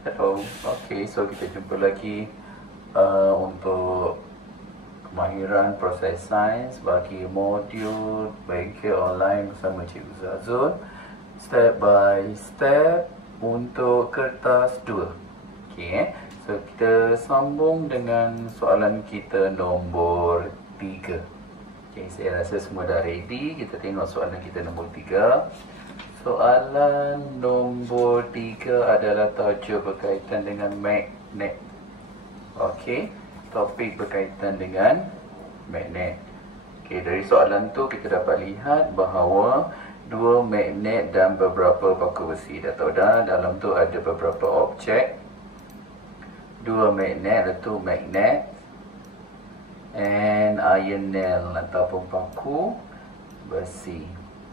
Hello, okay, so kita jumpa lagi untuk kemahiran proses sains bagi modul bengkel online bersama Cikgu Zazul. Step by step untuk kertas 2. Okay, so kita sambung dengan soalan kita nombor 3. Okay, saya rasa semua dah ready. Kita tengok soalan kita nombor 3. Soalan nombor 3 adalah tajuk berkaitan dengan magnet. Okey, topik berkaitan dengan magnet. Okey, dari soalan tu kita dapat lihat bahawa dua magnet dan beberapa paku besi. Dah tahu dah, dalam tu ada beberapa objek. Dua magnet iaitu magnet and iron nail ataupun paku besi.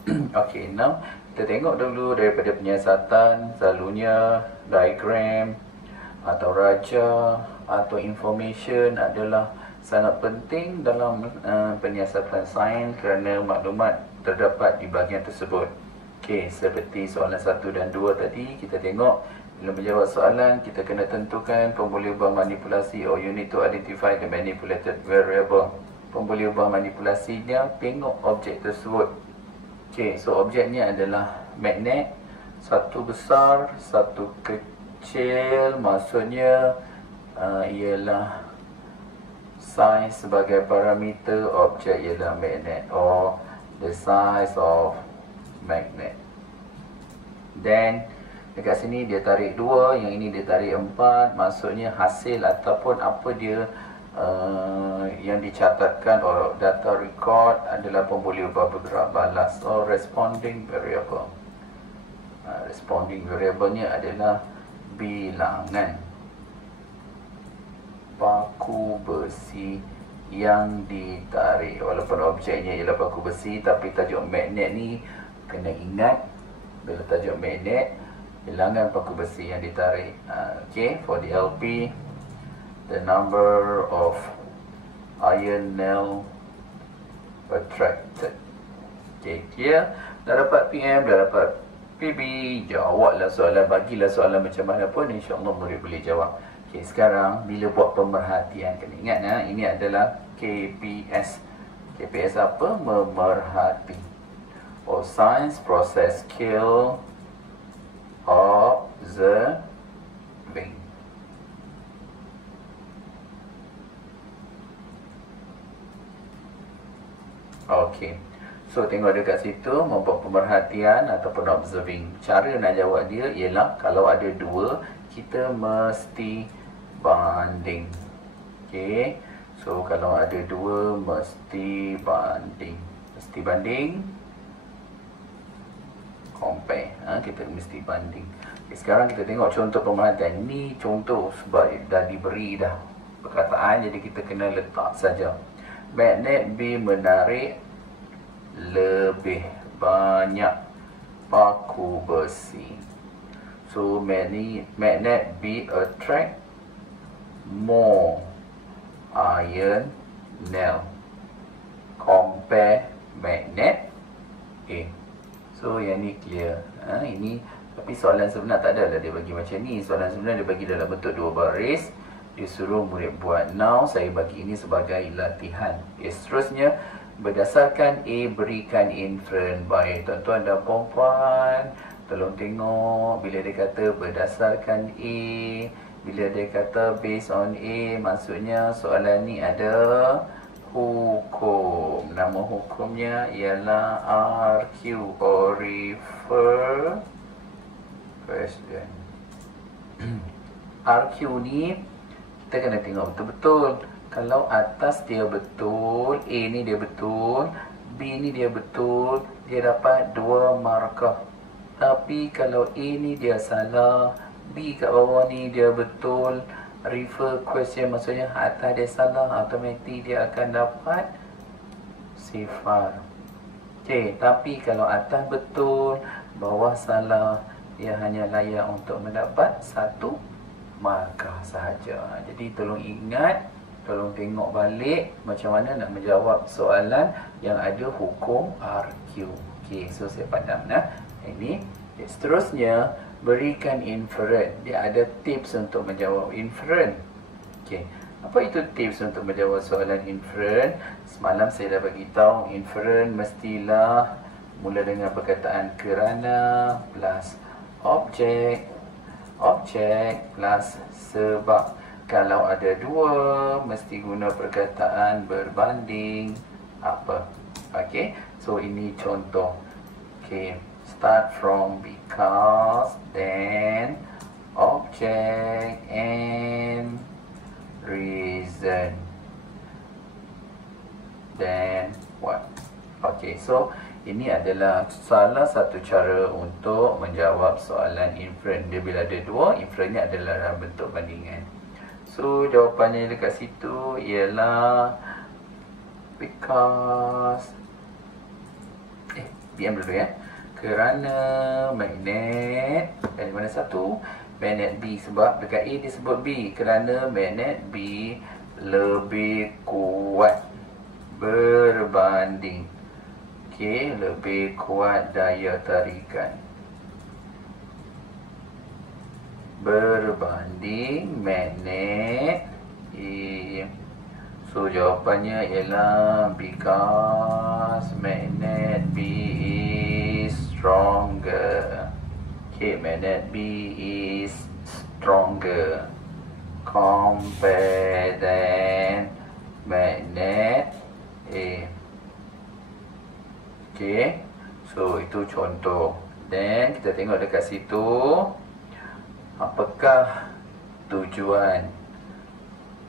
Okey, now kita tengok dulu daripada penyiasatan. Selalunya diagram atau raja atau information adalah sangat penting dalam penyiasatan sains kerana maklumat terdapat di bahagian tersebut. Okey, seperti soalan 1 dan 2 tadi, kita tengok bila menjawab soalan, kita kena tentukan pemboleh ubah manipulasi, or you need to identify the manipulated variable. Pemboleh ubah manipulasinya, tengok objek tersebut. Okey, so objeknya adalah magnet. Satu besar, satu kecil. Maksudnya ialah size sebagai parameter objek ialah magnet, or the size of magnet. Then dekat sini dia tarik 2, yang ini dia tarik 4. Maksudnya hasil ataupun apa dia yang dicatatkan or data record adalah pemboleh ubah bergerak balas, or responding variable. Responding variable-nya adalah bilangan paku besi yang ditarik. Walaupun objeknya ialah paku besi, tapi tajuk magnet ni kena ingat, bila tajuk magnet, bilangan paku besi yang ditarik. Okay, for the LP, the number of iron nail attracted. Okay, clear? Dah dapat PM, dah dapat PB, jawablah soalan, bagilah soalan macam mana pun, insyaAllah murid boleh jawab. Okay, sekarang bila buat pemerhatian, kena ingat ini adalah KPS. KPS apa? Memerhati, or science process skill observing. Okey, so tengok dekat situ, membuat pemerhatian ataupun observing. Cara nak jawab dia ialah kalau ada 2, kita mesti banding. Okey, so kalau ada 2 mesti banding. Mesti banding, compare. Kita mesti banding. Okay, sekarang kita tengok contoh pemerhatian. Ini contoh sebab dah diberi dah perkataan, jadi kita kena letak saja. Magnet B menarik lebih banyak paku besi. So magnet B attract more iron nail compare magnet A. So yang ni clear. Ini tapi soalan sebenar tak ada lah dia bagi macam ni. Soalan sebenar dia bagi dalam bentuk 2 baris. Dia suruh murid buat. Now saya bagi ini sebagai latihan. Okay, seterusnya berdasarkan A berikan inference. Baik tuan-tuan dan puan-puan, tolong tengok bila dia kata berdasarkan A, bila dia kata based on A, maksudnya soalan ni ada hukum. Nama hukumnya ialah RQ, or refer question. RQ ni kita kena tengok betul-betul. Kalau atas dia betul, A ni dia betul, B ni dia betul, dia dapat 2 markah. Tapi kalau A ni dia salah, B kat bawah ni dia betul, refer question maksudnya atas dia salah, automatik dia akan dapat 0. Okey, tapi kalau atas betul, bawah salah, dia hanya layak untuk mendapat 1 markah sahaja. Jadi tolong ingat, tolong tengok balik macam mana nak menjawab soalan yang ada hukum RQ. Okey, so saya padam Ini seterusnya Berikan inferen. Dia ada tips untuk menjawab inferen. Okey. Apa itu tips untuk menjawab soalan inferen? Semalam saya dah bagi tahu inferen mestilah mula dengan perkataan kerana plus objek plus sebab. Kalau ada dua, mesti guna perkataan berbanding apa. Okey. So ini contoh. Okey. Start from because, then object and reason, then what. Okay, so ini adalah salah satu cara untuk menjawab soalan inferen. Dia bila ada dua, inferennya adalah dalam bentuk bandingan. So jawapannya dekat situ ialah because BM dulu ya. Kerana magnet, dari mana satu? Magnet B, sebab dekat A disebut B. Kerana magnet B lebih kuat berbanding, okey, lebih kuat daya tarikan berbanding magnet A. So jawapannya ialah because magnet B is stronger. Okay, magnet B is stronger compared than magnet A. Okay, so itu contoh. Then kita tengok dekat situ, apakah tujuan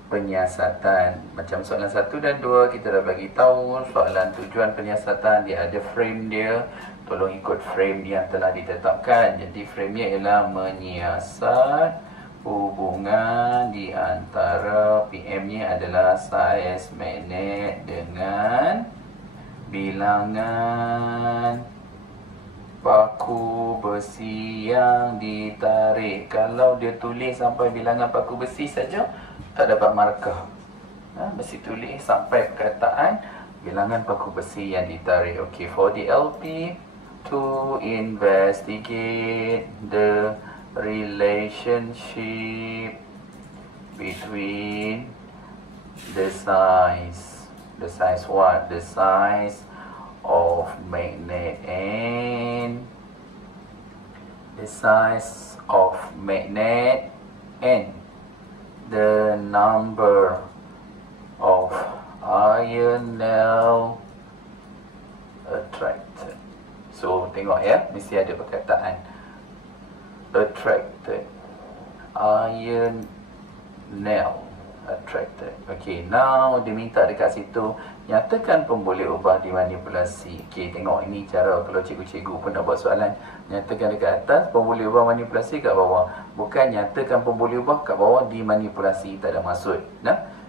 penyiasatan. Macam soalan 1 dan 2 kita dah bagi tahu soalan tujuan penyiasatan, dia ada frame dia. Tolong ikut frame yang telah ditetapkan. Jadi frame-nya ialah menyiasat hubungan di antara PM-nya adalah saiz magnet dengan bilangan paku besi yang ditarik. Kalau dia tulis sampai bilangan paku besi saja, tak dapat markah. Mesti tulis sampai perkataan bilangan paku besi yang ditarik. Okay, for the LP, to investigate the relationship between the size what? The size of magnet and the size of magnet and the number of iron nail attracted. So tengok ya, mesti ada perkataan attracted, iron nail attracted. Okay, now dia minta dekat situ nyatakan pemboleh ubah dimanipulasi. Okay, tengok ini cara kalau cikgu-cikgu pun nak buat soalan. Nyatakan dekat atas, pemboleh ubah manipulasi kat bawah. Bukan nyatakan pemboleh ubah kat bawah dimanipulasi, tak ada maksud.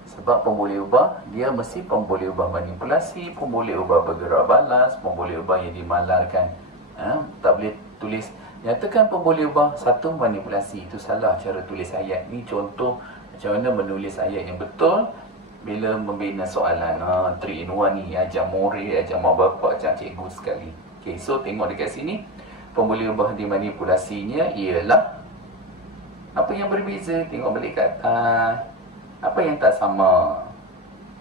Sebab pemboleh ubah, dia mesti pemboleh ubah manipulasi, pemboleh ubah bergerak balas, pemboleh ubah yang dimalarkan. Tak boleh tulis nyatakan pemboleh ubah satu manipulasi. Itu salah cara tulis ayat. Ni contoh macam mana menulis ayat yang betul bila membina soalan. 3 in 1 ni, ajar murid, ajar mak bapak, ajar cikgu sekali. Okay, so tengok dekat sini, pemboleh ubah dimanipulasinya ialah apa yang berbeza. Tengok balik kat atas, apa yang tak sama.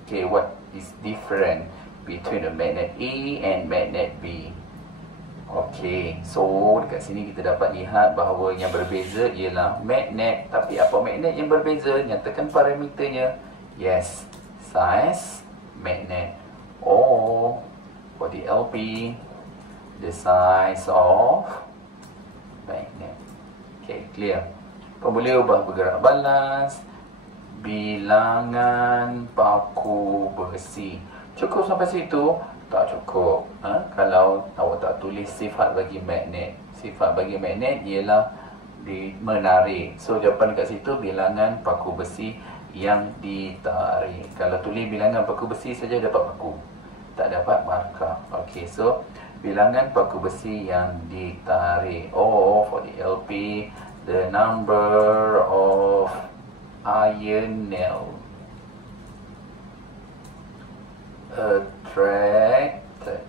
Okay, what is different between the magnet A and magnet B? Okay, so dekat sini kita dapat lihat bahawa yang berbeza ialah magnet. Tapi apa magnet yang berbeza? Nyatakan parameternya. Yes, size magnet. Or for the LP, the size of magnet. Okay, clear. Pemboleh ubah bergerak balas, bilangan paku besi. Cukup sampai situ? Tak cukup. Kalau awak tak tulis sifat bagi magnet. Sifat bagi magnet ialah menarik. So jawapan dekat situ bilangan paku besi yang ditarik. Kalau tulis bilangan paku besi saja dapat paku, tak dapat markah. Okay, so bilangan paku besi yang ditarik. For the LP, the number of iron nail attracted.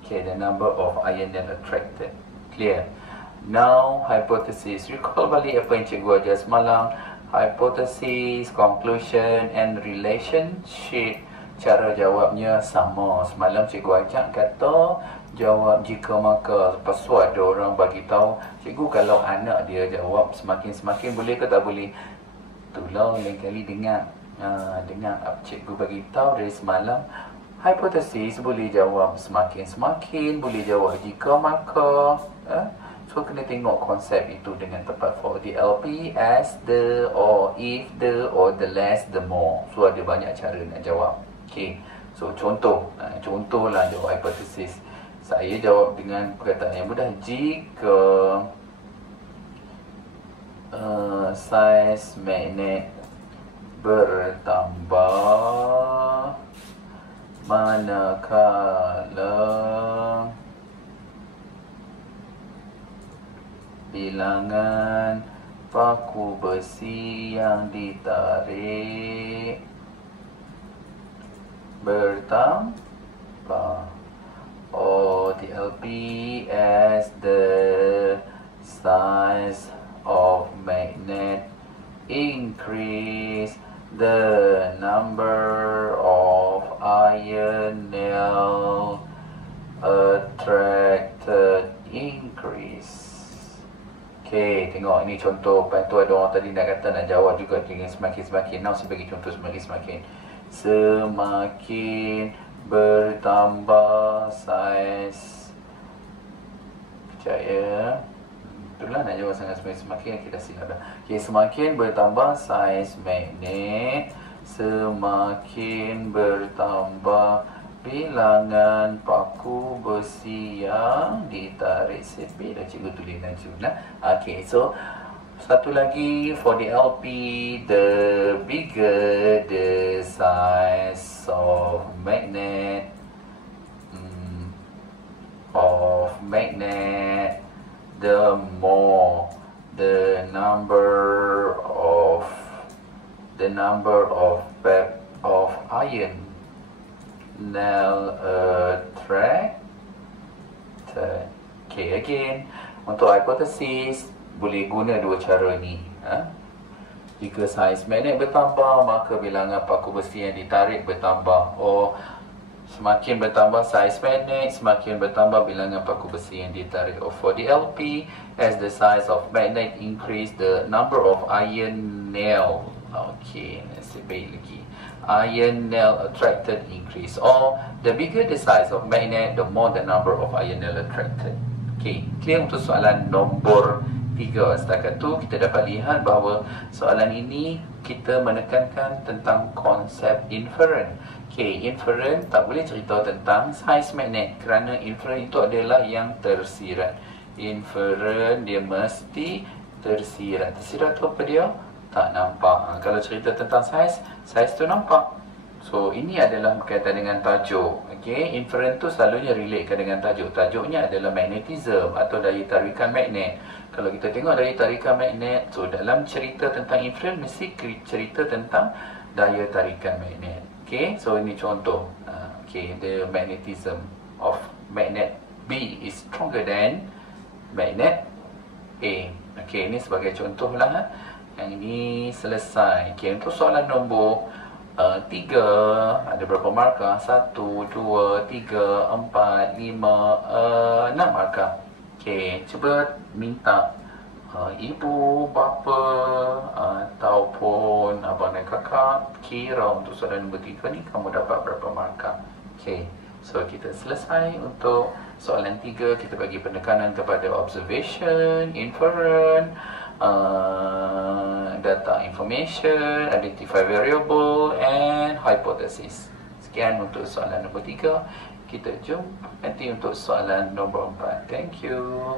Okay, the number of iron nail attracted. Clear. Now, hypothesis. Recall balik apa yang cikgu ajar semalam. Hypothesis, conclusion and relationship. Cara jawabnya sama. Semalam cikgu ajak kata jawab jika maka. Lepas tu ada orang bagi tahu, cikgu kalau anak dia jawab semakin-semakin boleh ke tak boleh? Itulah lain kali dengar. Dengar apa cikgu bagi tahu dari semalam. Hypothesis boleh jawab semakin-semakin, boleh jawab jika maka. So kena tengok konsep itu dengan tepat. For the LP, as, the, or, if, the, or, the less, the more. So ada banyak cara nak jawab. Okay. So contoh, contohlah jawab hypothesis. Saya jawab dengan perkataan yang mudah. Jika saiz magnet bertambah manakala bilangan paku besi yang ditarik bertambah. Or the LP as the size of magnet increase, the number of iron nail attracted increase. Okay, tengok ini contoh. Lepas tu ada orang tadi nak kata nak jawab juga dengan semakin-semakin. Now saya bagi contoh semakin-semakin. Semakin bertambah saiz. Percaya. Itulah nak jawab sangat semakin kita silap dah. Okay, semakin bertambah saiz magnet, semakin bertambah bilangan paku besi yang ditarik. Sepit dah cikgu tulis dan sudah. Okay, so satu lagi for the LP, the bigger the size of magnet, the more the number of iron nail attracted. Okay, again untuk hypothesis boleh guna dua cara ni. Jika saiz magnet bertambah, maka bilangan paku besi yang ditarik bertambah. Semakin bertambah saiz magnet, semakin bertambah bilangan paku besi yang ditarik. For the LP, as the size of magnet increase, the number of iron nail. Okay, nasib baik lagi. Iron nail attracted increase. Or the bigger the size of magnet, the more the number of iron nail attracted. Okay, clear untuk soalan nombor 3. Setakat tu kita dapat lihat bahawa soalan ini kita menekankan tentang konsep inferen. Okay, inferen tak boleh cerita tentang saiz magnet kerana inferen itu adalah yang tersirat. Inferen dia mesti tersirat. Tersirat tu apa dia? Tak nampak. Kalau cerita tentang saiz tu nampak. So ini adalah berkaitan dengan tajuk. Okay, inferen tu selalunya relatekan dengan tajuk. Tajuknya adalah magnetism atau daya tarikan magnet. Kalau kita tengok daya tarikan magnet, so dalam cerita tentang inferen mesti cerita tentang daya tarikan magnet. Okay, so ini contoh. Okay, the magnetism of magnet B is stronger than magnet A. Okay, ini sebagai contoh lah. Yang ini selesai. Okay, untuk soalan nombor 3, ada berapa markah? 1, 2, 3, 4, 5, 6 markah. Okay, cuba minta ibu, bapa ataupun abang dan kakak kira untuk soalan nombor 3 ni kamu dapat berapa markah. Okay, so kita selesai untuk soalan 3. Kita bagi penekanan kepada observation, inferen, data information, identify variable and hypothesis. Sekian untuk soalan nombor 3. Kita jumpa nanti untuk soalan nombor 4. Thank you.